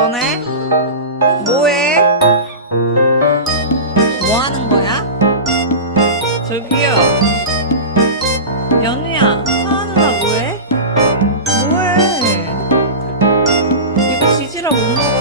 너네? 뭐해? 뭐 하는 거야? 저기요. 연우야, 서아 누나 뭐해? 뭐해? 이거 지지라 못 먹어.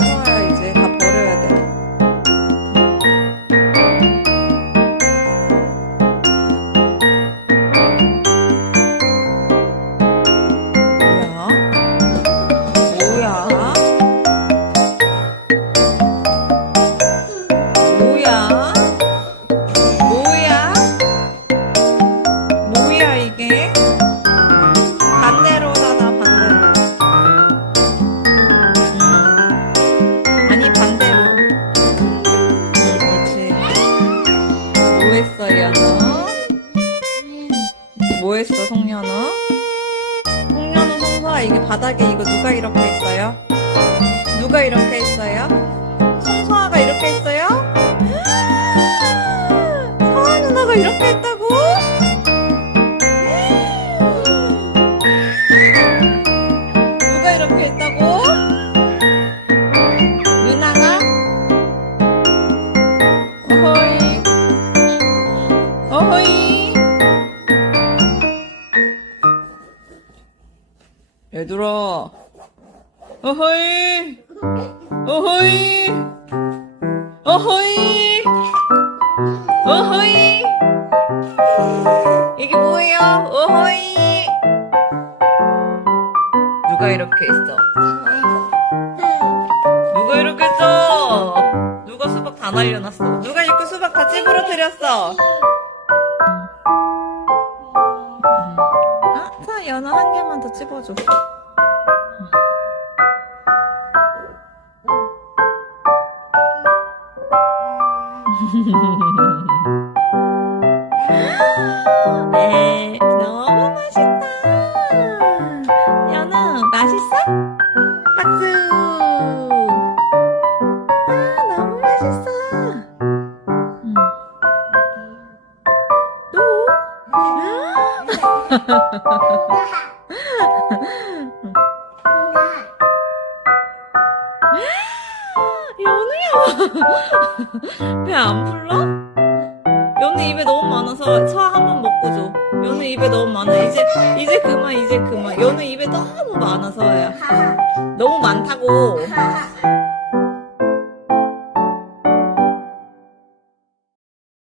했어 연어? 뭐 했어 송연어? 송연어 송서아 이게 바닥에 이거 누가 이렇게 했어요? 누가 이렇게 했어요? 송서아가 이렇게 했어요? 서아 누나가 이렇게 했다고? 얘들아. 어허이. 어허이. 어허이. 어허이. 이게 뭐예요? 어허이. 누가 이렇게 했어? 누가 이렇게 했어? 누가 수박 다 날려놨어? 누가 이렇게 수박 다 찌부러뜨렸어 연어 한 개만 더 찝어줘 연우야. 배 안 불러? 연우 입에 너무 많아서 차 한 번 먹고 줘. 연우 입에 너무 많아. 이제 이제 그만 이제 그만. 연우 입에 너무 많아서야. 너무 많다고.